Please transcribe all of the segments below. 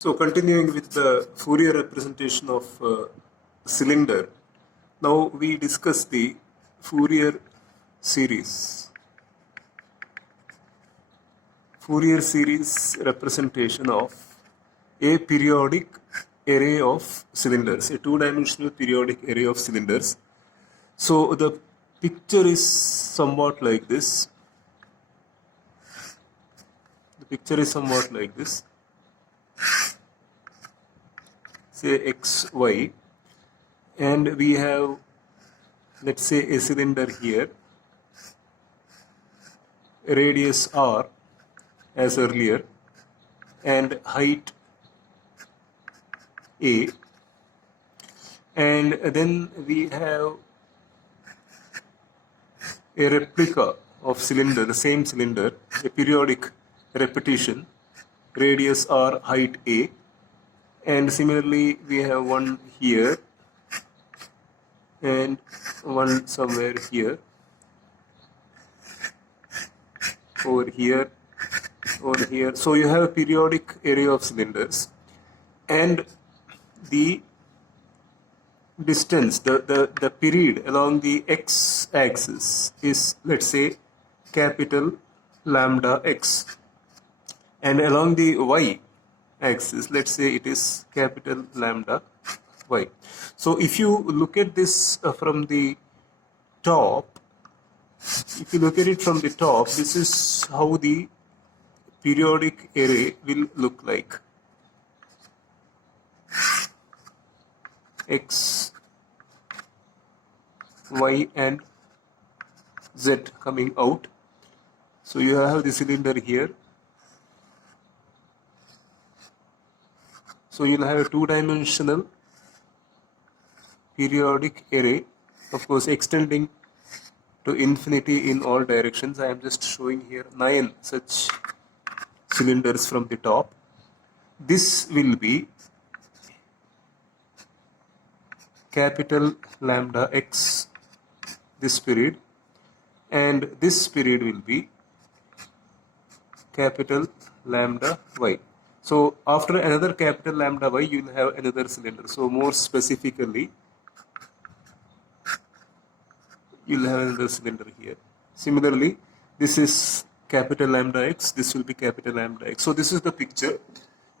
So continuing with the Fourier representation of cylinder, now we discuss the Fourier series. Fourier series representation of a periodic array of cylinders, a two-dimensional periodic array of cylinders. So the picture is somewhat like this. The picture is somewhat like this. Say x, y, and we have, let's say, a cylinder here, radius r as earlier, and height a, and then we have a replica of cylinder, the same cylinder, a periodic repetition, radius r, height a, and similarly we have one here and one somewhere here, over here, over here. So you have a periodic array of cylinders, and the distance, the period along the x-axis is, let's say, capital lambda x, and along the y-axis, let's say it is capital lambda y. So if you look at this from the top, if you look at it from the top, this is how the periodic array will look like. X, Y and Z coming out. So you have the cylinder here. So you'll have a two-dimensional periodic array, of course extending to infinity in all directions. I am just showing here 9 such cylinders from the top. This will be capital lambda x, this period, and this period will be capital lambda y. So after another capital lambda y, you will have another cylinder. So more specifically, you will have another cylinder here. Similarly, this is capital lambda x, this will be capital lambda x. So this is the picture,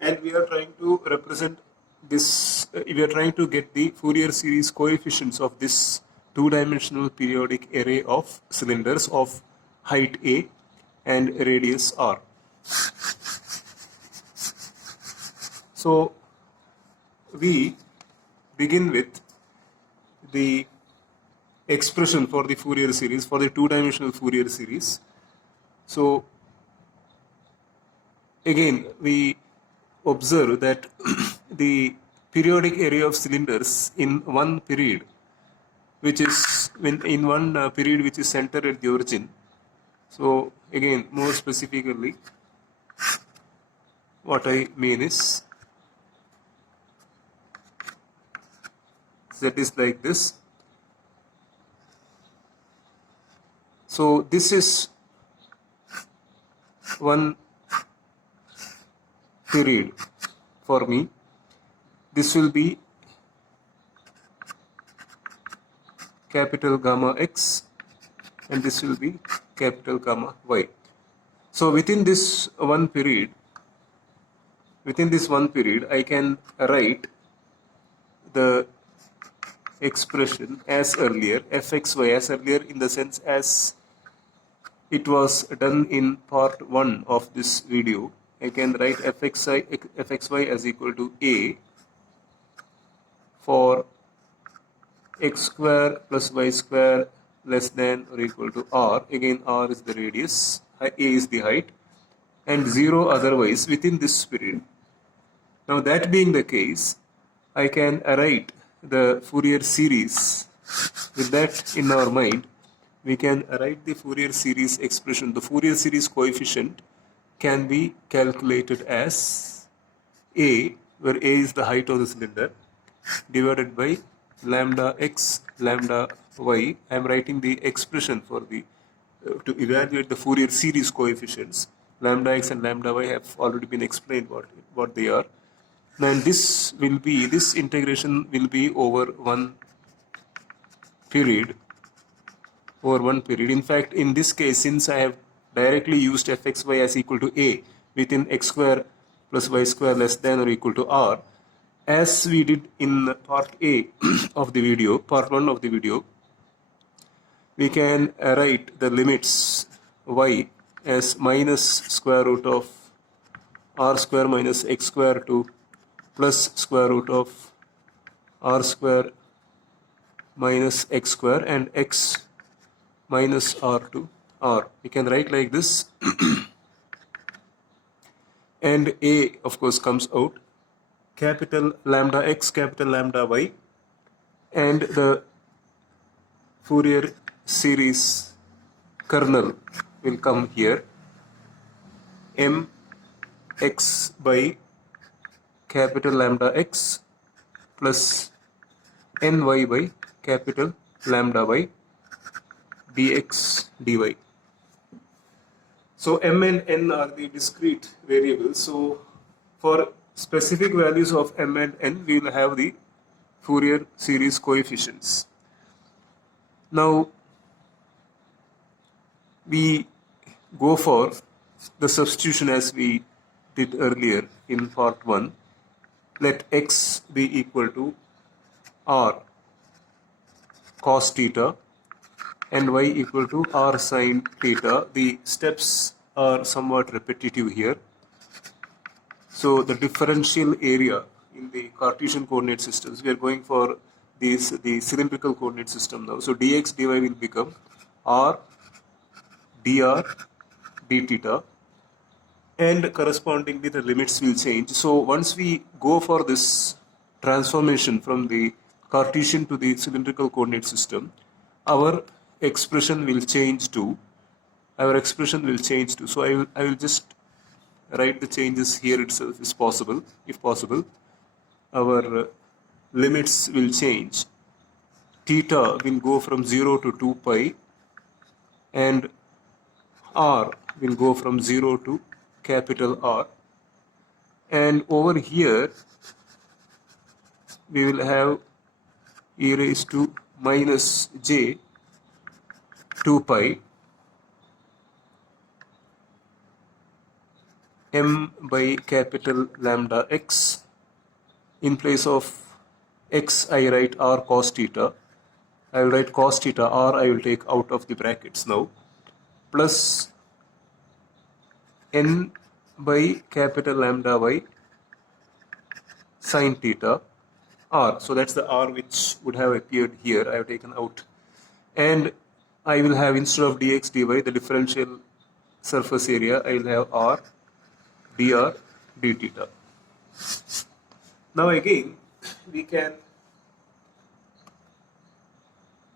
and we are trying to represent this, we are trying to get the Fourier series coefficients of this two-dimensional periodic array of cylinders of height a and radius r. So we begin with the expression for the Fourier series, for the two-dimensional Fourier series. So again we observe that the periodic array of cylinders in one period, which is in one period which is centered at the origin. So again, more specifically, what I mean is, that is like this. So this is one period for me. This will be capital gamma x, and this will be capital gamma y. So within this one period, I can write the expression as earlier, fxy as earlier, in the sense as it was done in part 1 of this video. I can write fxy as equal to a for x square plus y square less than or equal to r. Again, r is the radius, a is the height, and 0 otherwise within this period. Now that being the case, I can write the Fourier series. With that in our mind, we can write the Fourier series expression. The Fourier series coefficient can be calculated as a, where a is the height of the cylinder, divided by lambda x, lambda y. I am writing the expression for the to evaluate the Fourier series coefficients. Lambda x and lambda y have already been explained what they are. then this integration will be over one period. In fact, in this case, since I have directly used fxy as equal to a within x square plus y square less than or equal to r, as we did in part A of the video, part 1 of the video, we can write the limits y as minus square root of r square minus x square to plus square root of r square minus x square and x minus r to r. We can write like this and a of course comes out, capital lambda x, capital lambda y, and the Fourier series kernel will come here, m x by capital lambda x plus ny by capital lambda y dx dy. So m and n are the discrete variables. So for specific values of m and n, we will have the Fourier series coefficients. Now we go for the substitution as we did earlier in part 1. Let x be equal to r cos theta and y equal to r sin theta. The steps are somewhat repetitive here. So the differential area in the Cartesian coordinate systems, we are going for the cylindrical coordinate system now. So dx dy will become r dr d theta, and correspondingly the limits will change. So once we go for this transformation from the Cartesian to the cylindrical coordinate system, our expression will change to, so I will just write the changes here itself if possible. Our limits will change. Theta will go from 0 to 2 pi and r will go from 0 to capital R, and over here we will have e raised to minus j 2 pi m by capital lambda x. In place of x I write r cos theta. I will write cos theta, r I will take out of the brackets now, plus n by capital lambda y sin theta r. So that's the r which would have appeared here, I have taken out. And I will have, instead of dx dy, the differential surface area, I will have r dr d theta. Now again, we can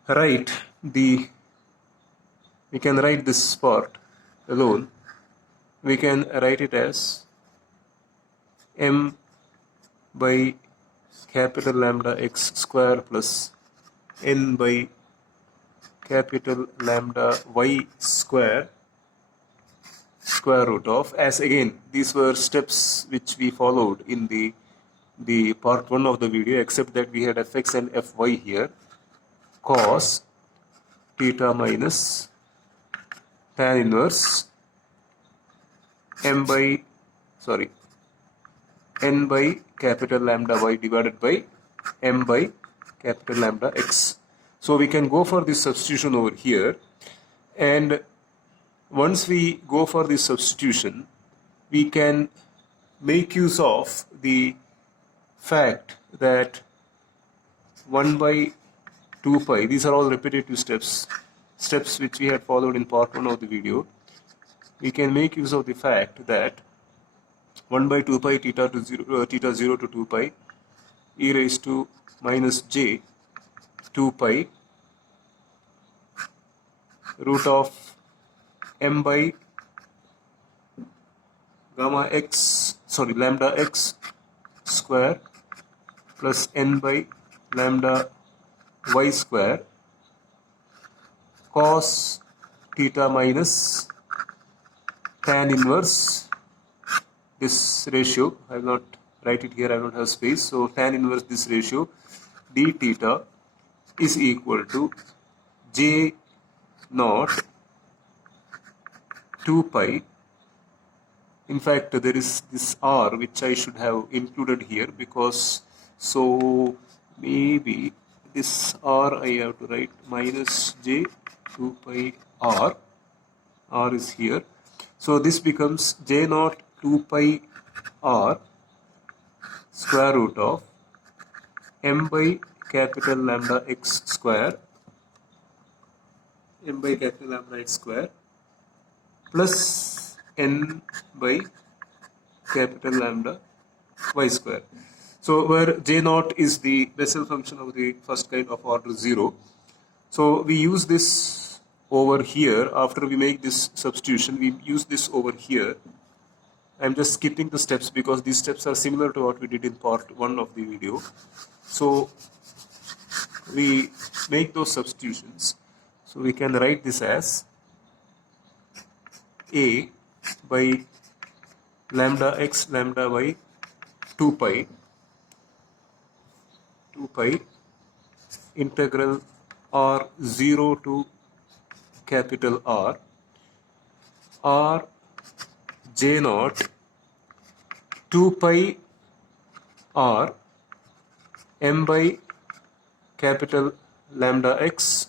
write this part alone. We can write it as m by capital lambda x square plus n by capital lambda y square root of, as again these were steps which we followed in the part 1 of the video, except that we had fx and fy here, cos theta minus tan inverse n by capital lambda y divided by m by capital lambda x. So we can go for this substitution over here, and once we go for this substitution, we can make use of the fact that 1 by 2 pi, these are all repetitive steps which we had followed in part 1 of the video. We can make use of the fact that 1 by 2 pi theta 0 to 2 pi e raised to minus j 2 pi root of m by lambda x square plus n by lambda y square cos theta minus tan inverse, this ratio I will not write it here, I don't have space. So tan inverse this ratio d theta is equal to j naught 2 pi. In fact, there is this r which I should have included here, because so maybe this r I have to write minus j 2 pi r. R is here. So this becomes j naught 2 pi r square root of m by capital lambda x square, m by capital lambda x square plus n by capital lambda y square. So where j naught is the Bessel function of the first kind of order 0. So we use this over here. After we make this substitution, we use this over here. I'm just skipping the steps because these steps are similar to what we did in part 1 of the video. So we make those substitutions. So we can write this as a by lambda x lambda y 2 pi integral r 0 to capital R j naught 2 pi r m by capital lambda x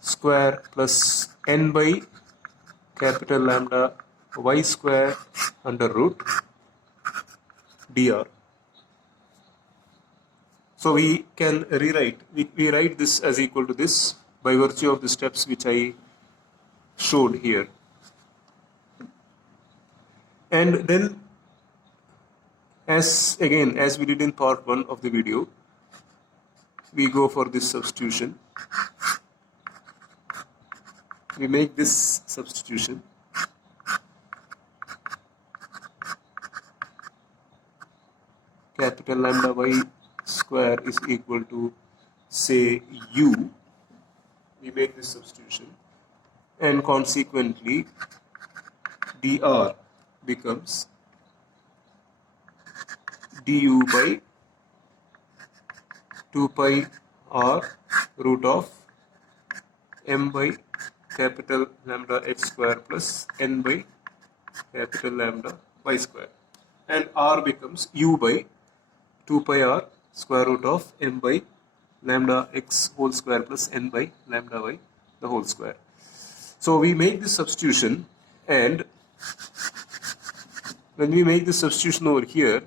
square plus n by capital lambda y square under root dr. So we can rewrite, we write this as equal to this by virtue of the steps which I showed here. And then as we did in part 1 of the video, we go for this substitution. We make this substitution. Capital lambda y square is equal to, say, u. We make this substitution, and consequently dr becomes du by 2 pi r root of m by capital lambda x square plus n by capital lambda y square, and r becomes u by 2 pi r square root of m by lambda x whole square plus n by lambda y the whole square. So we make this substitution, and when we make this substitution over here,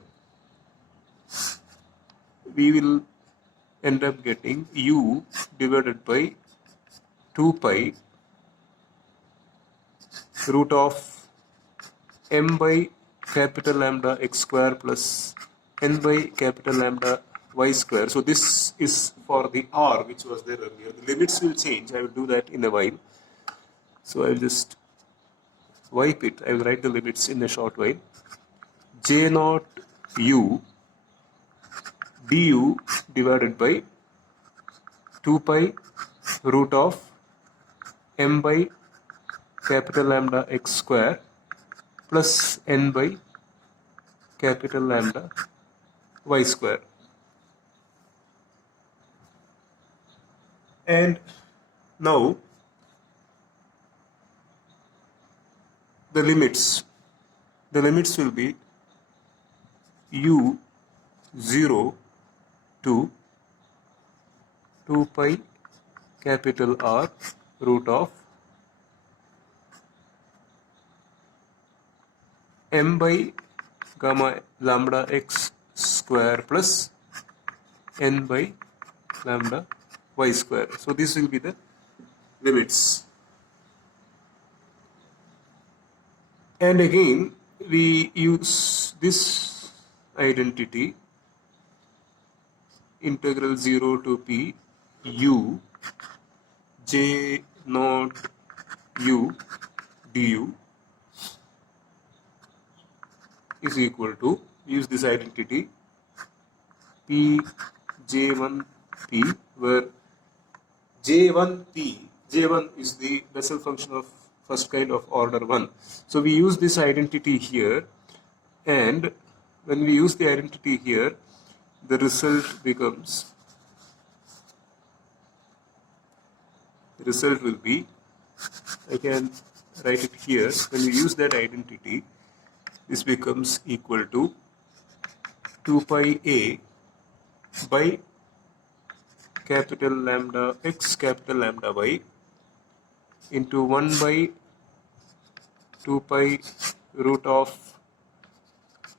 we will end up getting u divided by 2 pi root of m by capital lambda x square plus n by capital lambda y square. So this is for the r which was there earlier. The limits will change. I will do that in a while. So I will just wipe it. I will write the limits in a short while. J naught u du divided by 2 pi root of m by capital lambda x square plus n by capital lambda y square. And now the limits will be u 0 to 2 pi capital R root of m by gamma lambda x square plus n by lambda y square. So this will be the limits. And again we use this identity, integral 0 to p u j naught u du is equal to, use this identity, p j1 p, where j1 is the Bessel function of first kind of order 1. So we use this identity here, and when we use the identity here, the result will be, I can write it here, when we use that identity, this becomes equal to 2 pi a by capital lambda x capital lambda y into 1 by 2 pi root of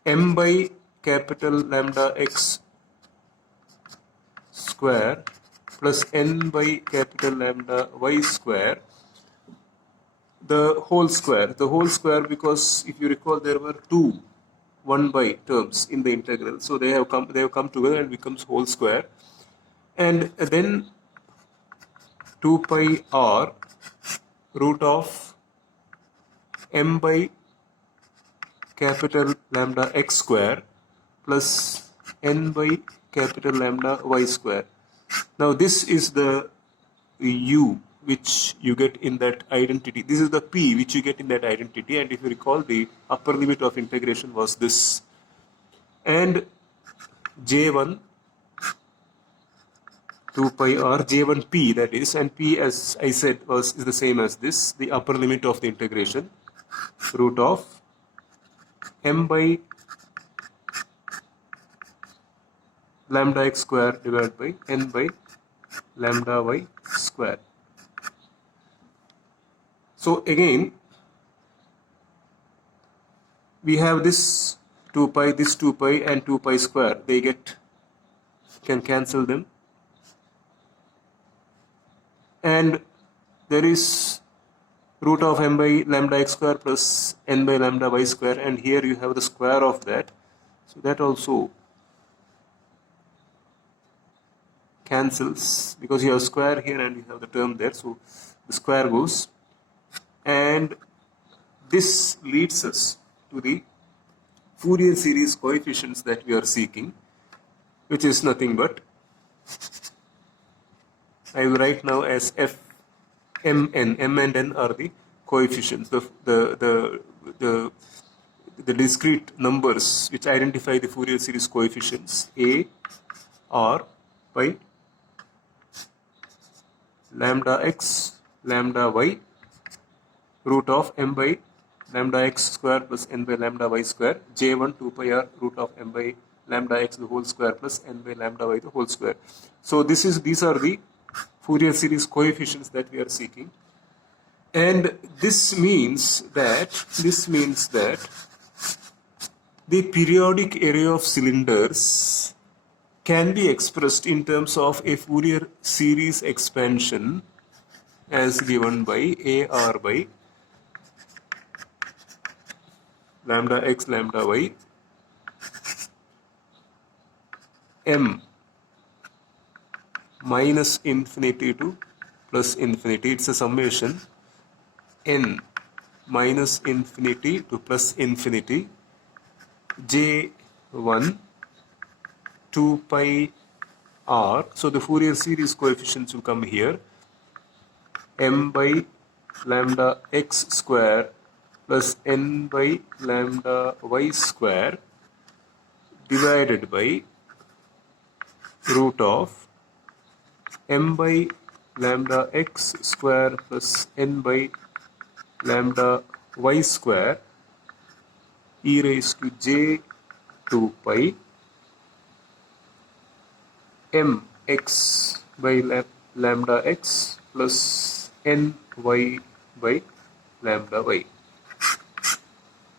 m by capital lambda x square plus n by capital lambda y square, the whole square, because if you recall there were two 1 by terms in the integral, so they have come together and becomes whole square, and then 2 pi r root of m by capital lambda x square plus n by capital lambda y square. Now this is the u which you get in that identity. This is the p which you get in that identity, and if you recall, the upper limit of integration was this. And j1 2 pi r j1p, that is, and p, as I said, is the same as this, the upper limit of the integration, root of m by lambda x square divided by n by lambda y square. So again, we have this 2 pi, this 2 pi and 2 pi square, they can cancel them, and there is root of m by lambda x square plus n by lambda y square, and here you have the square of that, so that also cancels because you have square here and you have the term there, so the square goes, and this leads us to the Fourier series coefficients that we are seeking, which is nothing but, I will write now as f m n. M and n are the coefficients, the discrete numbers which identify the Fourier series coefficients, a r by lambda x lambda y root of m by lambda x square plus n by lambda y square, j1 2 pi r root of m by lambda x the whole square plus n by lambda y the whole square. So these are the Fourier series coefficients that we are seeking, and this means that the periodic array of cylinders can be expressed in terms of a Fourier series expansion as given by AR by lambda x lambda y m minus infinity to plus infinity, it's a summation, n minus infinity to plus infinity, j1 2 pi r, so the Fourier series coefficients will come here, m by lambda x square plus n by lambda y square divided by root of m by lambda x square plus n by lambda y square e raised to j 2 pi m x by lambda x plus n y by lambda y,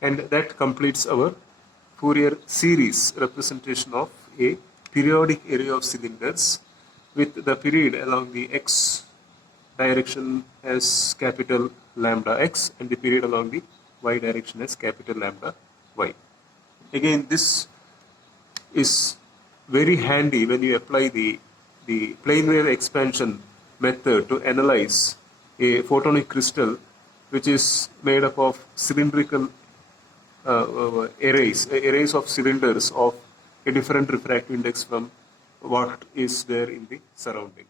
and that completes our Fourier series representation of a periodic array of cylinders with the period along the x direction as capital lambda x and the period along the y direction as capital lambda y. Again, this is very handy when you apply the plane wave expansion method to analyze a photonic crystal which is made up of cylindrical arrays of cylinders of a different refractive index from what is there in the surrounding.